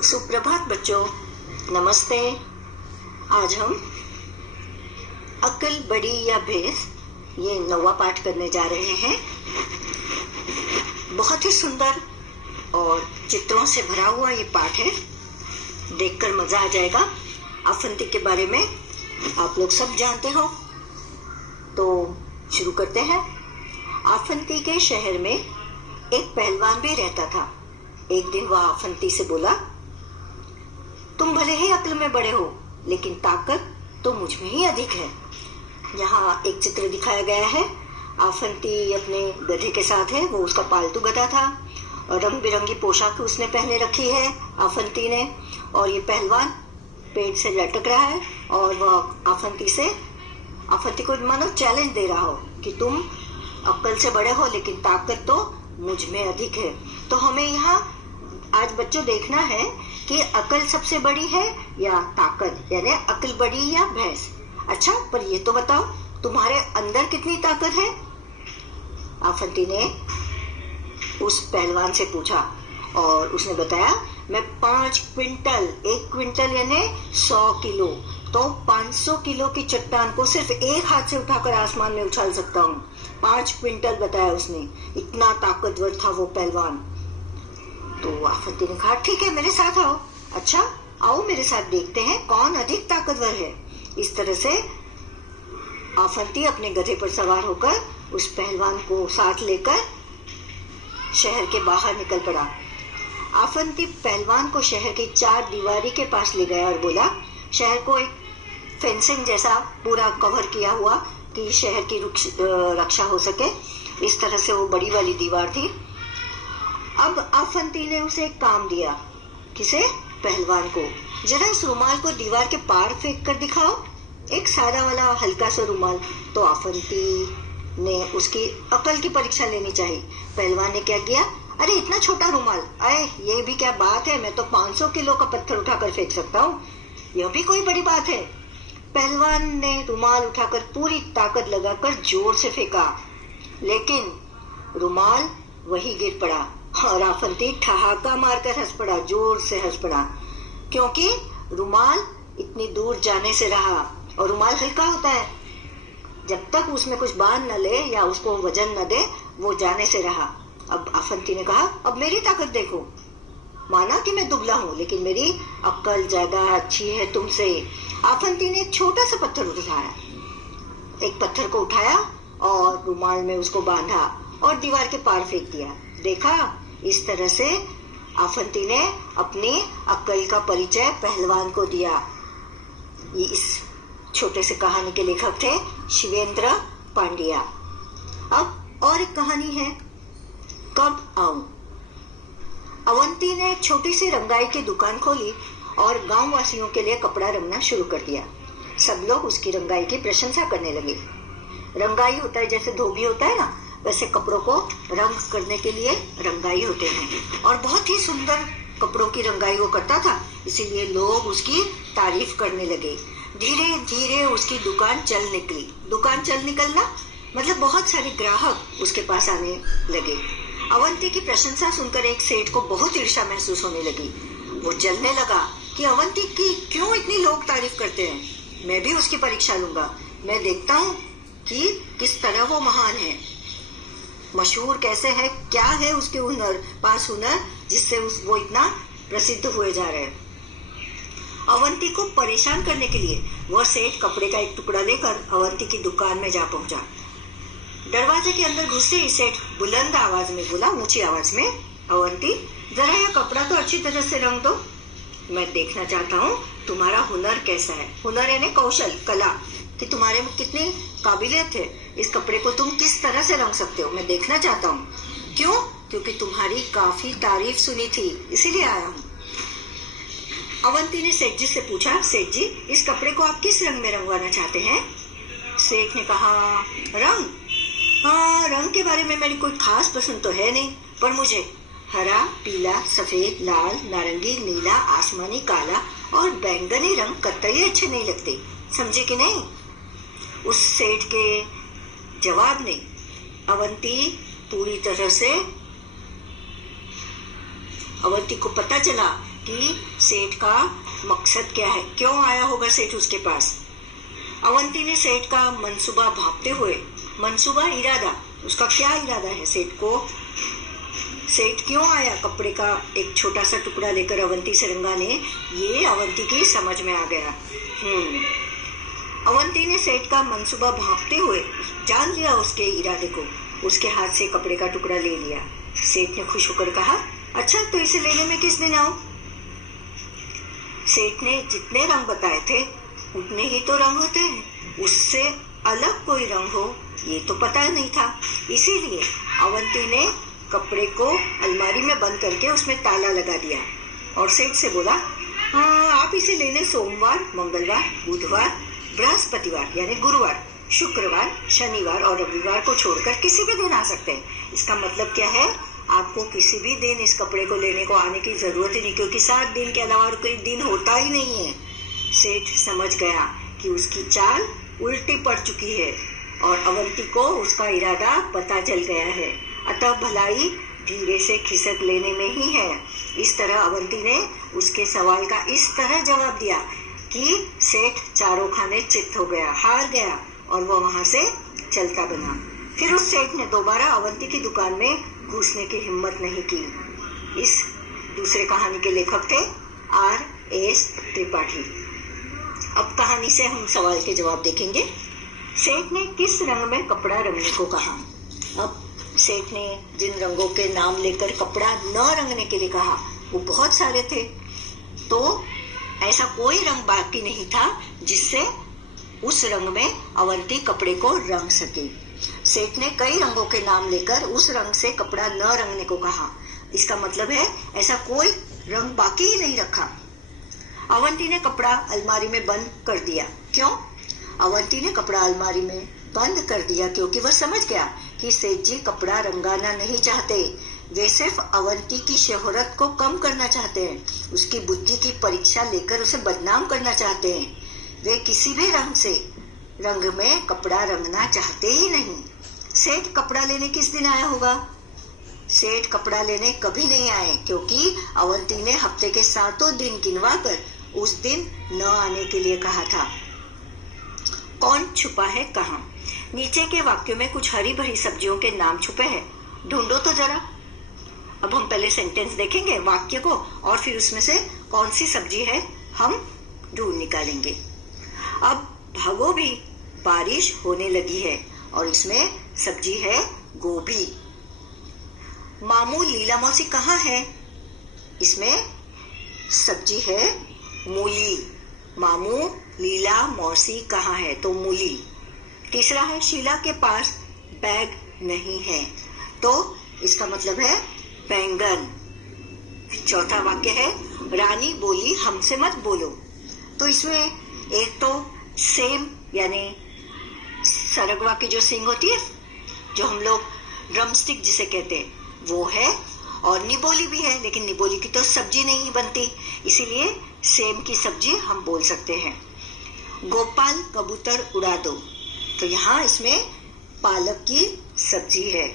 सुप्रभात बच्चों, नमस्ते। आज हम अक्ल बड़ी या भैंस ये 9वां पाठ करने जा रहे हैं। बहुत ही सुंदर और चित्रों से भरा हुआ ये पाठ है, देखकर मजा आ जाएगा। आफंती के बारे में आप लोग सब जानते हो, तो शुरू करते हैं। आफंती के शहर में एक पहलवान भी रहता था। एक दिन वह आफंती से बोला, तुम भले ही अक्ल में बड़े हो, लेकिन ताकत तो मुझ में ही अधिक है। यहाँ एक चित्र दिखाया गया है। आफंती अपने गधे के साथ है, वो उसका पालतू गधा था और रंग बिरंगी पोशाक उसने पहने रखी है आफंती ने। और ये पहलवान पेड़ से लटक रहा है और वह आफंती को मानो चैलेंज दे रहा हो कि तुम अक्ल से बड़े हो, लेकिन ताकत तो मुझ में अधिक है। तो हमें यहाँ आज बच्चों देखना है कि अक्ल सबसे बड़ी है या ताकत, यानी अक्ल बड़ी या भैंस। अच्छा, पर ये तो बताओ तुम्हारे अंदर कितनी ताकत है? आफंती ने उस पहलवान से पूछा और उसने बताया, मैं 5 क्विंटल, 1 क्विंटल यानी 100 किलो, तो 500 किलो की चट्टान को सिर्फ एक हाथ से उठाकर आसमान में उछाल सकता हूँ। 5 क्विंटल बताया उसने, इतना ताकतवर था वो पहलवान। तो आफंती ने कहा, ठीक है मेरे साथ आओ। अच्छा, आओ मेरे साथ, देखते हैं कौन अधिक ताकतवर है। इस तरह से आफंती अपने गधे पर सवार होकर उस पहलवान को साथ लेकर शहर के बाहर निकल पड़ा। आफंती पहलवान को शहर की 4 दीवारी के पास ले गया और बोला, शहर को एक फेंसिंग जैसा पूरा कवर किया हुआ कि शहर की रक्षा हो सके। इस तरह से वो बड़ी वाली दीवार थी। अब आफंती ने उसे एक काम दिया। किसे? पहलवान को। जरा इस रुमाल को दीवार के पार फेंक कर दिखाओ, एक सादा वाला हल्का सा रुमाल। तो आफंती ने उसकी अकल की परीक्षा लेनी चाहिए। पहलवान ने क्या किया, अरे इतना छोटा रुमाल, अरे ये भी क्या बात है, मैं तो 500 किलो का पत्थर उठाकर फेंक सकता हूँ, यह भी कोई बड़ी बात है। पहलवान ने रुमाल उठाकर पूरी ताकत लगाकर जोर से फेंका, लेकिन रुमाल वही गिर पड़ा और आफंती ठहाका मारकर हंस पड़ा, जोर से हंस पड़ा, क्योंकि रुमाल इतनी दूर जाने से रहा। और रुमाल हल्का होता है, जब तक उसमें कुछ बांध न ले या उसको वजन न दे, वो जाने से रहा। अब आफंती ने कहा, अब मेरी ताकत देखो। माना कि मैं दुबला हूँ, लेकिन मेरी अक्ल ज्यादा अच्छी है तुमसे। आफंती ने एक छोटा सा पत्थर उठाया, एक पत्थर को उठाया और रुमाल में उसको बांधा और दीवार के पार फेंक दिया। देखा, इस तरह से आफंती ने अपनी अक्ल का परिचय पहलवान को दिया। ये इस छोटे से कहानी के लेखक थे शिवेंद्र पांड्या। अब और एक कहानी है, कब आऊं। अवंती ने एक छोटी सी रंगाई की दुकान खोली और गांव वासियों के लिए कपड़ा रंगना शुरू कर दिया। सब लोग उसकी रंगाई की प्रशंसा करने लगे। रंगाई होता है जैसे धोबी होता है ना, वैसे कपड़ों को रंग करने के लिए रंगाई होते हैं। और बहुत ही सुंदर कपड़ों की रंगाई वो करता था, इसीलिए लोग उसकी तारीफ करने लगे। धीरे धीरे उसकी दुकान चल निकली। दुकान चल निकलना मतलब बहुत सारे ग्राहक उसके पास आने लगे। अवंती की प्रशंसा सुनकर एक सेठ को बहुत ईर्ष्या महसूस होने लगी। वो जलने लगा कि अवंती की क्यों इतनी लोग तारीफ करते हैं। मैं भी उसकी परीक्षा लूंगा, मैं देखता हूँ कि किस तरह वो महान है, मशहूर कैसे है, क्या है उसके पास हुनर जिससे वो इतना प्रसिद्ध हुए जा रहे हैं। अवंती को परेशान करने के लिए वह सेठ कपड़े का एक टुकड़ा लेकर अवंती की दुकान में जा पहुंचा। दरवाजे के अंदर घुसते ही सेठ बुलंद आवाज में बोला, ऊंची आवाज में, अवंती जरा यह कपड़ा तो अच्छी तरह से रंग दो, मैं देखना चाहता हूँ तुम्हारा हुनर कैसा है। हुनर यानी कौशल, कला, कि तुम्हारे में कितनी काबिलियत है, इस कपड़े को तुम किस तरह से रंग सकते हो, मैं देखना चाहता हूँ। क्यों? क्योंकि तुम्हारी काफी तारीफ सुनी थी, इसीलिए आया हूँ। अवंती ने सेठ जी से पूछा, सेठ जी इस कपड़े को आप किस रंग में रंगवाना चाहते हैं? सेठ ने कहा, रंग? हाँ, रंग के बारे में मेरी कोई खास पसंद तो है नहीं, पर मुझे हरा, पीला, सफेद, लाल, नारंगी, नीला, आसमानी, काला और बैंगनी रंग कतई अच्छे नहीं लगते, समझे कि नहीं? उस सेठ के जवाब ने अवंती पूरी तरह से अवंती को पता चला कि कि सेठ का मकसद क्या है, क्यों आया होगा सेठ उसके पास। अवंती ने सेठ का मंसूबा भांपते हुए, मंसूबा इरादा, उसका क्या इरादा है, सेठ क्यों आया कपड़े का एक छोटा सा टुकड़ा लेकर अवंती से रंगाने, ये अवंती की समझ में आ गया। अवंती ने सेठ का मंसूबा भांपते हुए जान लिया उसके इरादे को, उसके हाथ से कपड़े का टुकड़ा ले लिया। सेठ ने खुश होकर कहा, अच्छा तो इसे लेने में किस दिन आऊं? सेठ ने जितने रंग बताए थे उतने ही तो रंग होते हैं, उससे अलग कोई रंग हो ये तो पता नहीं था। इसीलिए अवंती ने कपड़े को अलमारी में बंद करके उसमें ताला लगा दिया और सेठ से बोला, हाँ आप इसे लेने सोमवार, मंगलवार, बुधवार, बृहस्पतिवार यानी गुरुवार, शुक्रवार, शनिवार और रविवार को छोड़कर किसी भी दिन आ सकते हैं। इसका मतलब क्या है, आपको किसी भी दिन इस कपड़े को लेने को आने की जरूरत ही नहीं, क्योंकि 7 दिन के अलावा कोई दिन होता ही नहीं है। सेठ समझ गया कि उसकी चाल उल्टी पड़ चुकी है और अवंती को उसका इरादा पता चल गया है, अतः भलाई धीरे से खिसक लेने में ही है। इस तरह अवंती ने उसके सवाल का इस तरह जवाब दिया कि सेठ चारों खाने चित्त हो गया, हार गया और वो वहां से चलता बना। फिर उस सेठ ने दोबारा अवंती की दुकान में घुसने की हिम्मत नहीं की। इस दूसरे कहानी के लेखक थे R.S. त्रिपाठी। अब कहानी से हम सवाल के जवाब देखेंगे। सेठ ने किस रंग में कपड़ा रंगने को कहा? अब सेठ ने जिन रंगों के नाम लेकर कपड़ा न रंगने के लिए कहा वो बहुत सारे थे, तो ऐसा कोई रंग बाकी नहीं था जिससे उस रंग में अवंती कपड़े को रंग सके। सेठ ने कई रंगों के नाम लेकर उस रंग से कपड़ा न रंगने को कहा। इसका मतलब है ऐसा कोई रंग बाकी ही नहीं रखा। अवंती ने कपड़ा अलमारी में बंद कर दिया। क्यों? अवंती ने कपड़ा अलमारी में बंद कर दिया क्योंकि वह समझ गया कि सेठ जी कपड़ा रंगाना नहीं चाहते, वे सिर्फ अवंती की शोहरत को कम करना चाहते हैं, उसकी बुद्धि की परीक्षा लेकर उसे बदनाम करना चाहते हैं। वे किसी भी रंग में कपड़ा रंगना चाहते ही नहीं। सेठ कपड़ा लेने किस दिन आया होगा? सेठ कपड़ा लेने कभी नहीं आए, क्योंकि अवंती ने हफ्ते के 7 दिन गिनवा कर उस दिन न आने के लिए कहा था। कौन छुपा है कहाँ? नीचे के वाक्यों में कुछ हरी भरी सब्जियों के नाम छुपे हैं, ढूंढो तो जरा। अब हम पहले सेंटेंस देखेंगे, वाक्य को, और फिर उसमें से कौन सी सब्जी है हम ढूंढ निकालेंगे। अब भागो भी, बारिश होने लगी है और इसमें सब्जी है गोभी। मामू लीला मौसी कहाँ है? इसमें सब्जी है मूली। मामू लीला मौसी कहाँ है? तो मूली। तीसरा है शीला के पास बैग नहीं है, तो इसका मतलब है बैंगन। चौथा वाक्य है रानी बोली हमसे मत बोलो, तो इसमें एक तो सेम यानी सरगवा की जो सींग होती है, जो हम लोग ड्रमस्टिक जिसे कहते हैं, वो है, और निबोली भी है, लेकिन निबोली की तो सब्जी नहीं बनती, इसीलिए सेम की सब्जी हम बोल सकते हैं। गोपाल कबूतर उड़ा दो, तो यहाँ इसमें पालक की सब्जी है।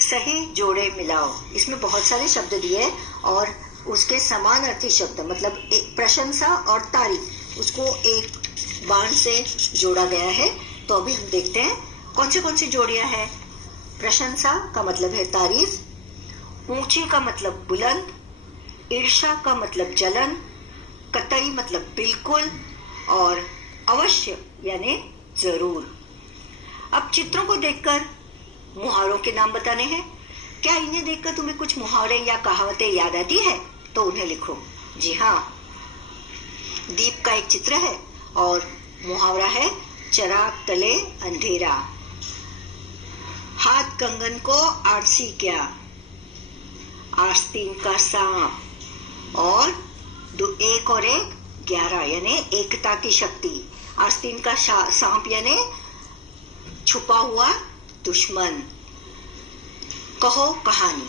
सही जोड़े मिलाओ, इसमें बहुत सारे शब्द दिए और उसके समान अर्थी शब्द, मतलब एक प्रशंसा और तारीफ, उसको एक बाण से जोड़ा गया है। तो अभी हम देखते हैं कौन सी जोड़ियां हैं। प्रशंसा का मतलब है तारीफ, ऊंची का मतलब बुलंद, ईर्ष्या का मतलब जलन, कतई मतलब बिल्कुल, और अवश्य यानी जरूर। अब चित्रों को देखकर मुहावरों के नाम बताने हैं। क्या इन्हें देखकर तुम्हें कुछ मुहावरे या कहावतें याद आती है? तो उन्हें लिखो। जी हाँ, दीप का एक चित्र है और मुहावरा है चिराग तले अंधेरा। हाथ कंगन को आरसी क्या, आस्तीन का सांप, और एक और एक 11 यानी एकता की शक्ति। आस्तीन का सांप यानी छुपा हुआ दुश्मन। कहो कहानी,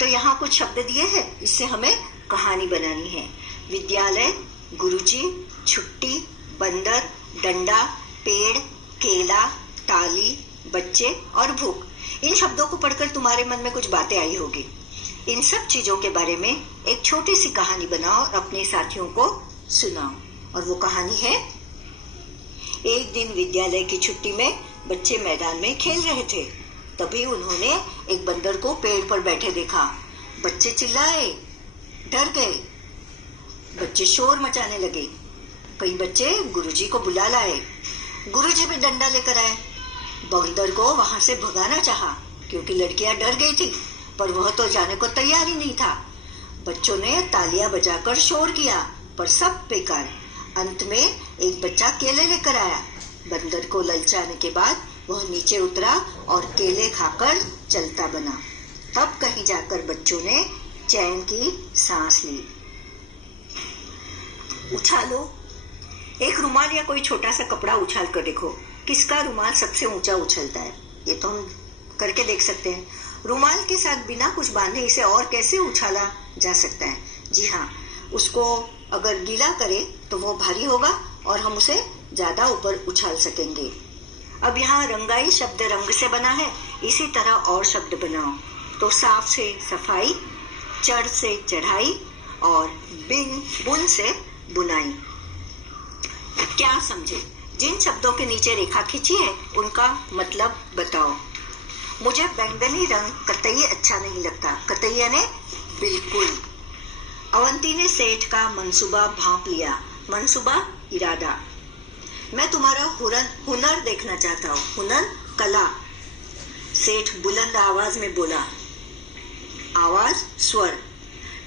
तो यहाँ कुछ शब्द दिए हैं, इससे हमें कहानी बनानी है। विद्यालय, गुरुजी, छुट्टी, बंदर, डंडा, पेड़, केला, ताली, बच्चे और भूख। इन शब्दों को पढ़कर तुम्हारे मन में कुछ बातें आई होगी। इन सब चीजों के बारे में एक छोटी सी कहानी बनाओ और अपने साथियों को सुनाओ। और वो कहानी है, एक दिन विद्यालय की छुट्टी में बच्चे मैदान में खेल रहे थे। तभी उन्होंने एक बंदर को पेड़ पर बैठे देखा। बच्चे चिल्लाए, डर गए। बच्चे शोर मचाने लगे। कई बच्चे गुरुजी को बुला लाए। गुरुजी भी डंडा लेकर आए। बंदर को वहां से भगाना चाहा, क्योंकि लड़कियां डर गई थी, पर वह तो जाने को तैयार ही नहीं था। बच्चों ने तालियां बजाकर शोर किया, पर सब बेकार। अंत में एक बच्चा केले लेकर आया। बंदर को ललचाने के बाद वह नीचे उतरा और केले खाकर चलता बना। तब कहीं जाकर बच्चों ने चैन की सांस ली। उछालो। एक रुमाल या कोई छोटा सा कपड़ा उछाल कर देखो, किसका रुमाल सबसे ऊंचा उछलता है। ये तो हम करके देख सकते हैं। रुमाल के साथ बिना कुछ बांधे इसे और कैसे उछाला जा सकता है? जी हाँ, उसको अगर गीला करे तो वो भारी होगा और हम उसे ज्यादा ऊपर उछाल सकेंगे। अब यहाँ रंगाई शब्द रंग से बना है, इसी तरह और शब्द बनाओ। तो साफ से सफाई, चढ़ से चढ़ाई और बुन से बुनाई। क्या समझे? जिन शब्दों के नीचे रेखा खींची है उनका मतलब बताओ। मुझे बैंगनी रंग कतई अच्छा नहीं लगता। कतई यानी बिल्कुल। अवंती ने सेठ का मंसूबा भांप लिया। मंसूबा इरादा। मैं तुम्हारा हुनर देखना चाहता हूँ। हुनर कला। सेठ बुलंद आवाज में बोला। आवाज स्वर।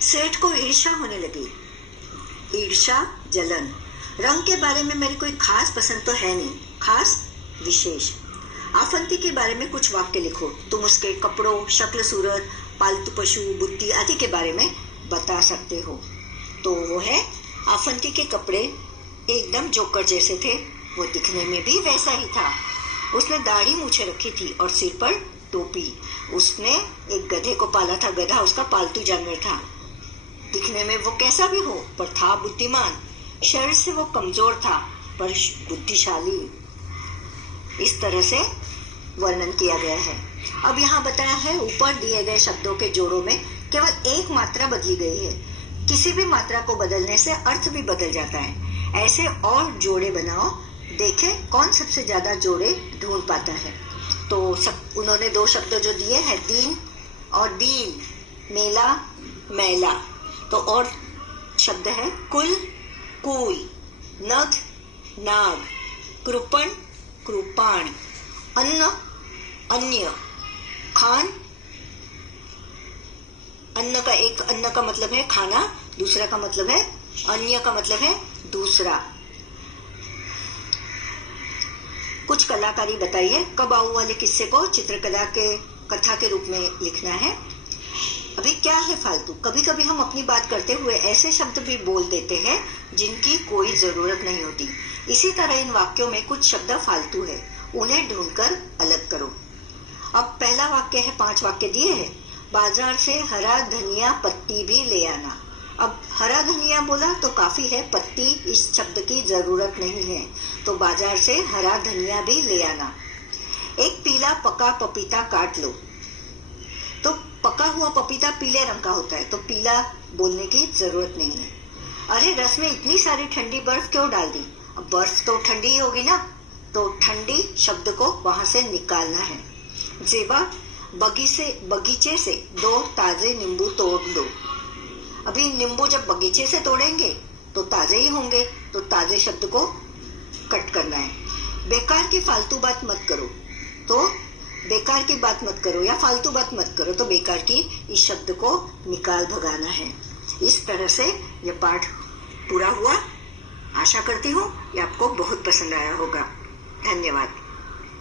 सेठ को ईर्ष्या होने लगी। ईर्ष्या जलन। रंग के बारे में मेरी कोई खास पसंद तो है नहीं, खास विशेष। आफंती के बारे में कुछ वाक्य लिखो। तुम उसके कपड़ों, शक्ल सूरत, पालतू पशु, बुद्धि आदि के बारे में बता सकते हो। तो वो है, आफंती के कपड़े एकदम जोकर जैसे थे। वो दिखने में भी वैसा ही था। उसने दाढ़ी मूछे रखी थी और सिर पर टोपी। उसने एक गधे को पाला था। गधा उसका पालतू जानवर था। दिखने में वो कैसा भी हो, पर था बुद्धिमान। शरीर से वो कमजोर था, पर बुद्धिशाली। इस तरह से वर्णन किया गया है। अब यहाँ बताया है, ऊपर दिए गए शब्दों के जोड़ों में केवल एक मात्रा बदली गई है। किसी भी मात्रा को बदलने से अर्थ भी बदल जाता है। ऐसे और जोड़े बनाओ, देखें कौन सबसे ज्यादा जोड़े ढूंढ पाता है। तो उन्होंने दो शब्द जो दिए हैं, दीन और दीन, मेला मैला। तो और शब्द है कुल कूल, नग नाग, कृपण कृपाण, अन्न अन्य, खान। अन्न का मतलब है खाना, दूसरा का मतलब है अन्य का मतलब है दूसरा। कुछ कलाकारी बताइए। कब आऊ वाले किस्से को चित्रकला के कथा के रूप में लिखना है। अभी क्या है फालतू। कभी कभी हम अपनी बात करते हुए ऐसे शब्द भी बोल देते हैं जिनकी कोई जरूरत नहीं होती। इसी तरह इन वाक्यों में कुछ शब्द फालतू है, उन्हें ढूंढकर अलग करो। अब पहला वाक्य है, 5 वाक्य दिए हैं। बाजार से हरा धनिया पत्ती भी ले आना। अब हरा धनिया बोला तो काफी है, पत्ती इस शब्द की जरूरत नहीं है, तो बाजार से हरा धनिया भी ले आना। एक पीला पका पपीता काट लो। तो पका हुआ पपीता पीले रंग का होता है, तो पीला बोलने की जरूरत नहीं है। अरे रस में इतनी सारी ठंडी बर्फ क्यों डाल दी? अब बर्फ तो ठंडी ही होगी ना, तो ठंडी शब्द को वहां से निकालना है। जेबा बगीचे से 2 ताजे नींबू तोड़ लो। अभी नींबू जब बगीचे से तोड़ेंगे तो ताजे ही होंगे, तो ताजे शब्द को कट करना है। बेकार की फालतू बात मत करो, तो बेकार की बात मत करो या फालतू बात मत करो, तो बेकार की इस शब्द को निकाल भगाना है। इस तरह से यह पाठ पूरा हुआ। आशा करती हूँ ये आपको बहुत पसंद आया होगा। धन्यवाद।